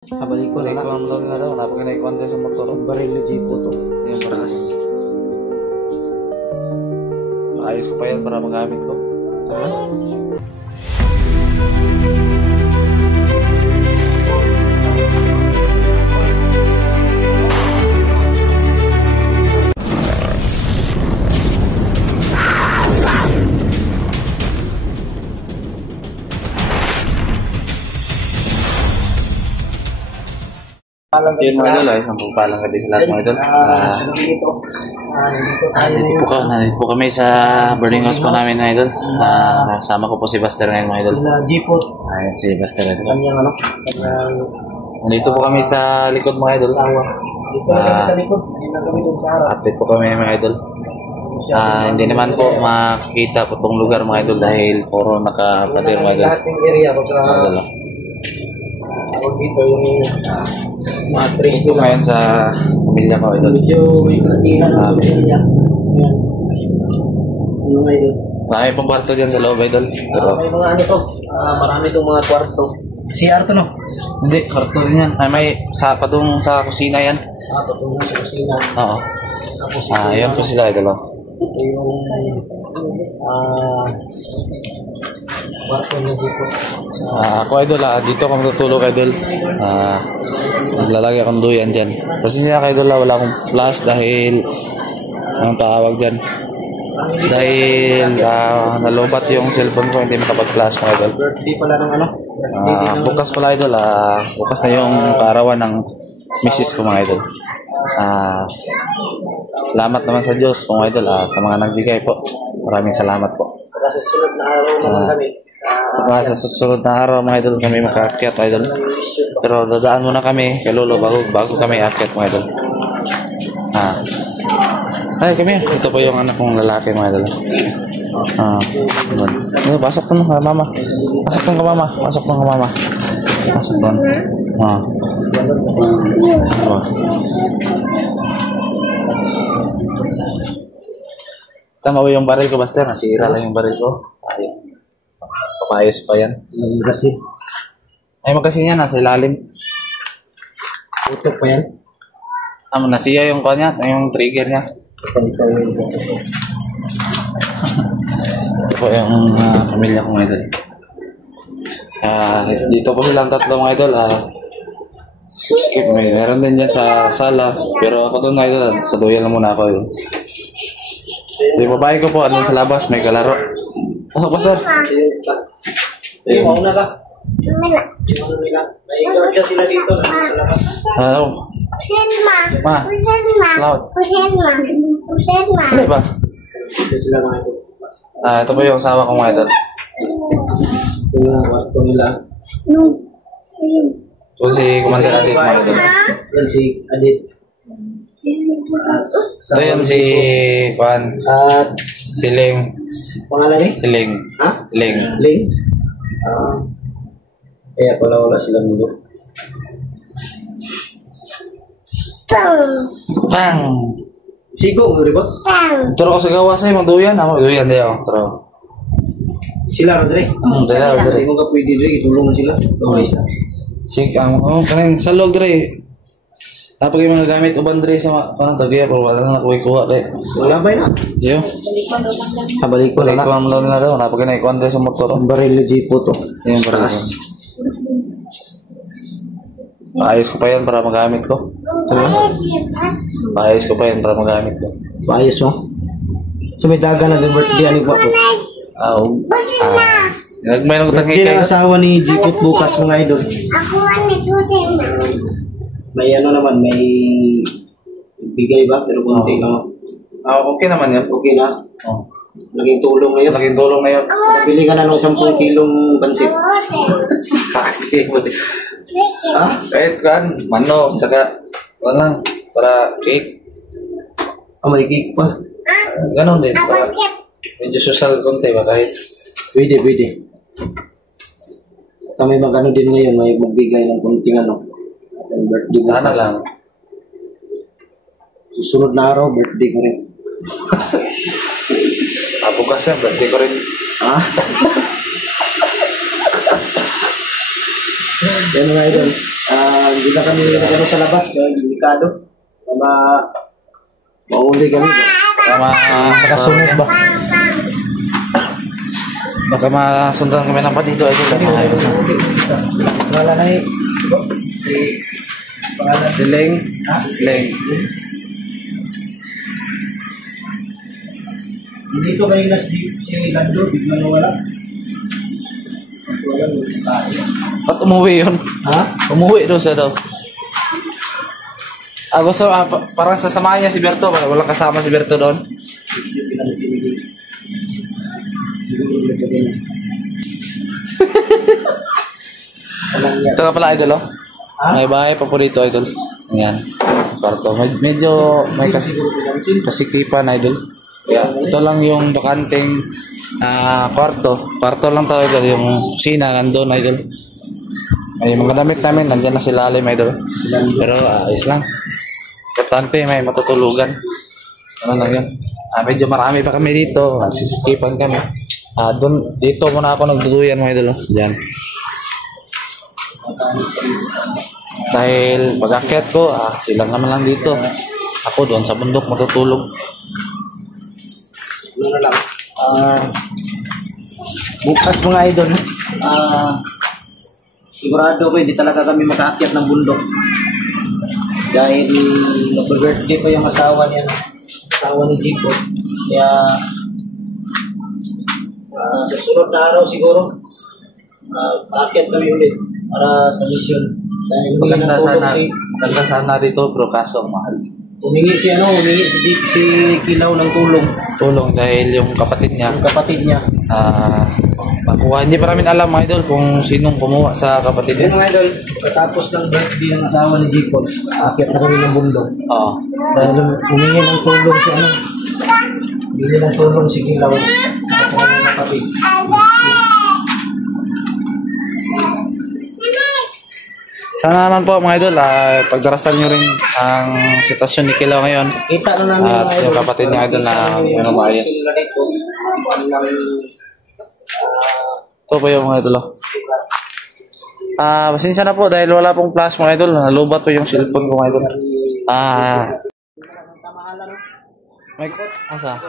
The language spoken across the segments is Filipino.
Kabalik ko na lang. Naikuan mo daw nila daw. Napag naikuan din sa motor. Baril na jeep po to. Yung baras. Ayos ko pa yan para magamit ko. Okay mga idol, isang pagpalang gabi sa lahat mga idol. Nandito po kami sa boarding house po namin mga idol. Kasama ko po si Buster ngayon mga idol. Jeepot. Ayun si Buster ito. Kanyang ano? Nandito po kami sa likod mga idol. Dito kami sa likod. Hindi na kami doon sa harap. Update po kami mga idol. Hindi naman po makikita po itong lugar mga idol dahil puro nakapadir mga idol. Lahat ng area ko sa dito yung matris Dito ngayon sa pamilya ko idol. Medyo may katilan na area. Ayan. Ano nga idol? Marami pong kwarto dyan sa loob idol. Pero May mga ano to. Marami itong mga kwarto. CR to no? hindi, kwarto din yan. May sa padung sa kusina yan. Patungan sa kusina. Oo. Tapos Ayun po sila idol. ito yung kwarto na dito. Ako idol, dito ako matutulog idol. Maglalagay akong duyan dyan. Pasensya na idol, wala akong flash dahil anong tawag dyan. Dahil nalobat yung cellphone ko, hindi makapag-flash mga idol. Birthday pala ng ano? Bukas pala idol, bukas na yung kaarawan ng misis ko mga idol. Salamat naman sa Diyos mga idol, sa mga nagbigay po. Maraming salamat po. Para sa sunod na araw naman kami. Sa susunod na araw mga idol kami makaakyat idol. Pero dadaan muna kami kay Lolo bago kami aakyat mga idol. Ay kami, ito po yung anak kong lalaki mga idol. Pasok to ka mama. Pasok to ka mama. Pasok to ka mama. Pasok to. Tama ba yung baril ko Buster? Nasira lang yung baril ko. Ayun. Papayos pa yan. Brasil. Ay magkasi niya, nasa ilalim. Utok pa yan. Nasiya yung kanya, yung trigger niya. Ito po yung pamilya ko mga idol. Dito po silang tatlo mga idol. Skip, meron din dyan sa sala. Pero ako doon mga idol, sa duyan lang muna ako. Yung babae ko po, andun sa labas, may kalaro. Pasok, Buster. Yung mauna ka. May guardia sila dito. Sa labas. Ma. Loud. Ano ba? Dito sila mga ito. Ito po yung asawa ko mga idol. Ito yung kwarto nila. Ito si Commander Adit mga idol. Yan si Adit. Ito yun si Juan. At Siling. pangalan eh? Siling. Ha? Ling. Ling? Kaya pala wala silang mulo. Pang! Sigo, mo rin ba? Turo ko sa gawa sa'yo, magduyan. Magduyan din ako. Turo. Sila Rodre. Dala, Hindi mo ka pwede Dre, itulungan sila. Isa. Sige, kanin sa log dre. Tapos yung mga gamit uban dre sa parang tagiya, pero wala na nakuha kay. Wala ba yun? Yo. Kabalik ko na lang. Naikuha mo daw nila daw. Napag naikuha dre sa motor. Ang baril na jeep po to. Yung baras. Paayos ko pa yan para magamit ko. Paayos ko pa yan para magamit ko. Paayos mo? So may daga na din birthday ani po. Nagmay nang utang Birthday kay ng asawa ni Jeepot bukas mga idol. May ano naman, may bigay ba? Pero konti lang. okay naman yan. Okay na. Naging tulong ngayon. Laking tulong ngayon. Bili ka na ng 10 kilong pansit. Kahit kan, manok, tsaka walang para cake. May cake pa. Ganon din. Para medyo social konti ba kahit. Pwede. Kami mag-ano din ngayon, may magbigay ng konting ano. Birthday bukas. Sana lang. Susunod na araw, birthday ko rin. Bukas yan, birthday ko rin. Yan mga idol. Hindi na kami nagano sa labas. Delikado. Mauli kami. Makasunod ba? Baka masundan kami ng patito. Wala na eh. Si Leng. Leng. Hindi ko kayo si Lando, biglang nawala. Ba't umuwi yun? Ha? Umuwi daw siya daw. Gusto, parang sasamahan niya si Berto. Walang kasama si Berto doon. Ito ka pala, idol, oh. May bahay pa po dito, idol. Ayan. Kwarto. Medyo may kasikipan, idol. Yeah. Ito lang yung bakanting kwarto. Kwarto lang to, idol. Yung kusina, nandun, idol. May mga damit namin, nandyan na sila alim, idol. Pero ayos lang. Importante, may matutulugan. Ano lang yun. Medyo marami pa kami dito. Sisikipan kami. Dito muna ako nagduduyan, mga idol. Diyan. Dahil pag-akyat ko, silang naman lang dito. Ako doon sa bundok matutulog. Ano lang. Bukas mga idol. Sigurado ko hindi talaga kami makaakyat ng bundok. Dahil nag-birthday pa yung asawa niya. Asawa ni Jipo. Kaya sa sunod na araw siguro paakyat kami ulit para sa mission. Dahil Maganda sana dito, pero kaso ang mahal. Humingi si Kilaw ng tulong. Tulong dahil yung kapatid niya. Yung kapatid niya. Pakuha. Hindi pa namin alam, mga idol, kung sinong kumuha sa kapatid niya. Yung mga idol, katapos ng birthday ng asawa ni Jipo, aakyat na kami ng bundok. Oo. Dahil humingi ng tulong si humingi ng tulong si Kilaw at sa kanyang kapatid. Sana naman po, mga idol, pagdarasal nyo rin ang sitwasyon ni Kilaw ngayon. Kita na namin At yung kapatid niya, idol, na maayos. Ito po yung mga idol. Pasensya na po dahil wala pong flash, mga idol. Nalubat po yung cellphone ko, mga idol. May asa?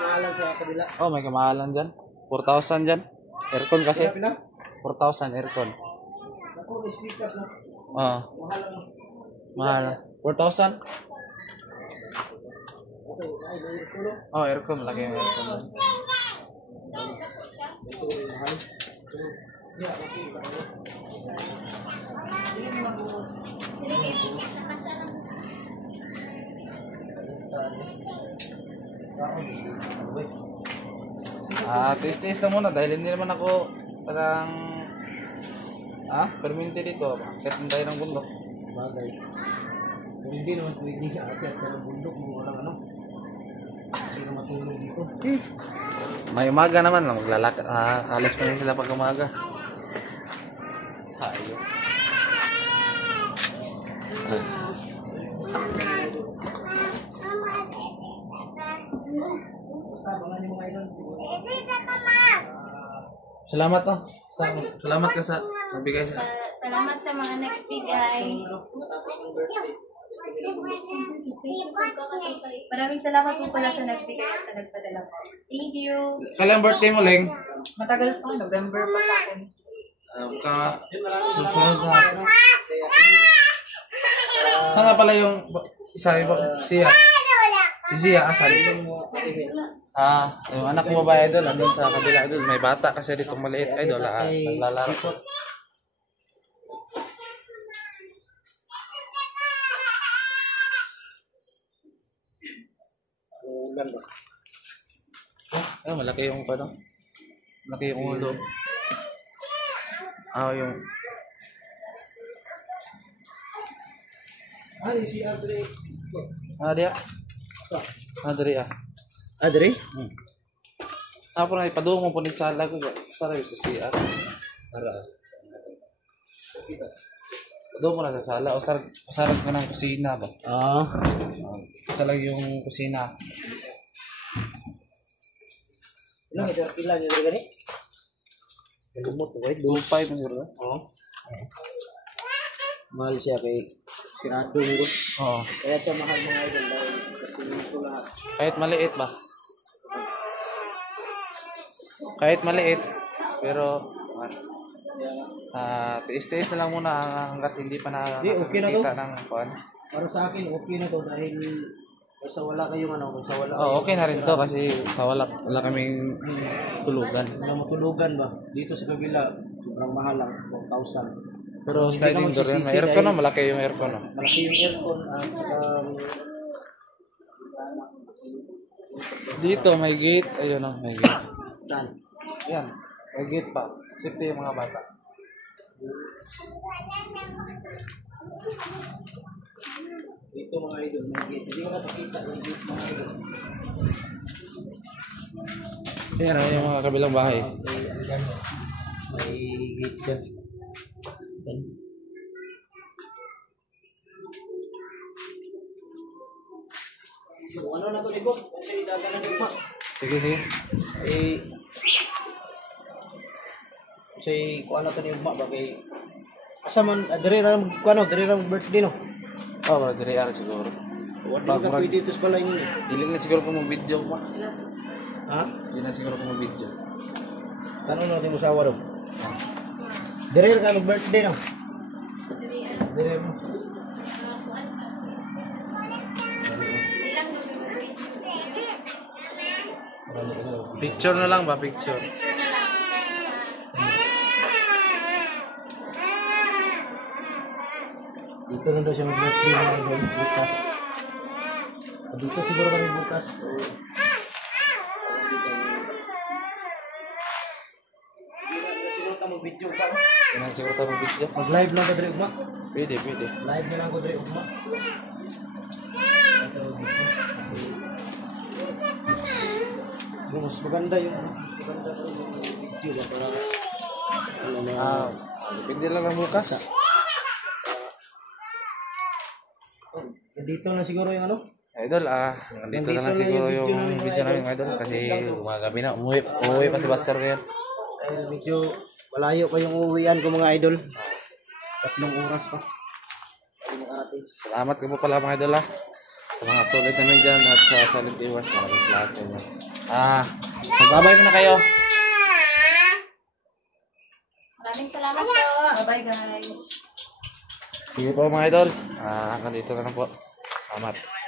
Oh, may kamahalan dyan. 4,000 dyan. Aircon kasi. 4,000 aircon. Mahal. 4,000? Oh, aircon. Malaki yung aircon. Tiis-tiis na muna dahil hindi naman ako parang perminti dito. Akit tayo ng bundok. Bagay. Hindi naman pwede akit ka ng bundok mo walang ano. Hindi na matulog dito. May umaga naman lang maglalakad. Alis pa rin sila pag umaga. Hayo. Salamat to. Salamat ka sa nagbigay sa. Salamat sa mga nagbigay. Maraming salamat po pala sa nagbigay at sa nagpadala po. Thank you. Kailan birthday mo, Leng? Matagal pa, November pa sa akin. Susunod na. Saan nga pala yung isa iba? Siya. Si Zia, asan? Yung anak mo ba, idol? Andun sa kabila, idol. May bata kasi dito maliit, idol. Naglalaro. Malaki yung ano? Malaki yung ulo. Yung... Si Andre. Dia. Adri. Andre? Ako na ipadungo mo po ni Sala ko. Sarap sa CR. Padungo mo na sa Sala. O sarap ka ng kusina ba? Isa lang yung kusina. Ilang ito? Ilang yung gani? Lumot, wait. 2.5 mo siguro. Oo. Mahal siya kay sirado mo. Oo. Kaya siya mahal mga idol dahil kasi ito lahat. Kahit maliit ba? Kahit maliit. Pero, tiis-tiis na lang muna hanggat hindi pa Di, okay na to. nakakita ng kuan. Para sa akin, okay na to dahil sa wala kayong ano, sa wala Oh, okay na rin to kasi sa wala kaming tulugan. na matulugan ba? Dito sa kabila, sobrang mahal lang, 4,000. Pero Hindi sliding naman door yun. May sisisi aircon na, dahil malaki yung aircon na. malaki yung aircon at Dito may gate. Ayun oh, may gate. saan? Yan, may gate pa. Safety yung mga bata. Dito mga idol, may gate. Hindi ko nakakita yung gate mga idol. Yan oh, yung mga kabilang bahay. May gate dyan. Yan. So, ano na to, Dibo? Kasi idaganan yung ma. Sige, sige. Kasi kung ano to ni Ugma ba kay asa man dire ra birthday no. Oh, wala diri ara siguro. Wala ka pwede dito sa balay niyo. Dili na siguro ko mag-video pa. Ha? Dili na siguro ko mag-video. Tanong na mo sa waro. Dire ra ka birthday no. Dire mo. Ilang gabi mo Picture na lang ba, picture? Dito na daw siya mag-birthday mga idol bukas. Dito siguro kami bukas. So, siguro ka mag-video ka. Yan ang siguro tayo mag-video. Mag-live lang ka dire Ugma. Pwede, pwede. Live na lang ko dire Ugma. Mas maganda yung maganda yung video ba para ano na Depende lang lang bukas. dito na siguro yung ano. Idol, dito na lang siguro yung video namin idol kasi umagabi na. Umuwi pa si Buster ngayon. Dahil medyo malayo pa yung uwian ko mga idol. 3 oras pa. Salamat ka po pala mga idol sa mga solid namin dyan at sa solid viewers. Maraming salamat sa inyo. Magbabay mo na kayo. Maraming salamat po. Bye-bye guys. Sige po mga idol. Hanggang dito na lang po. Salamat.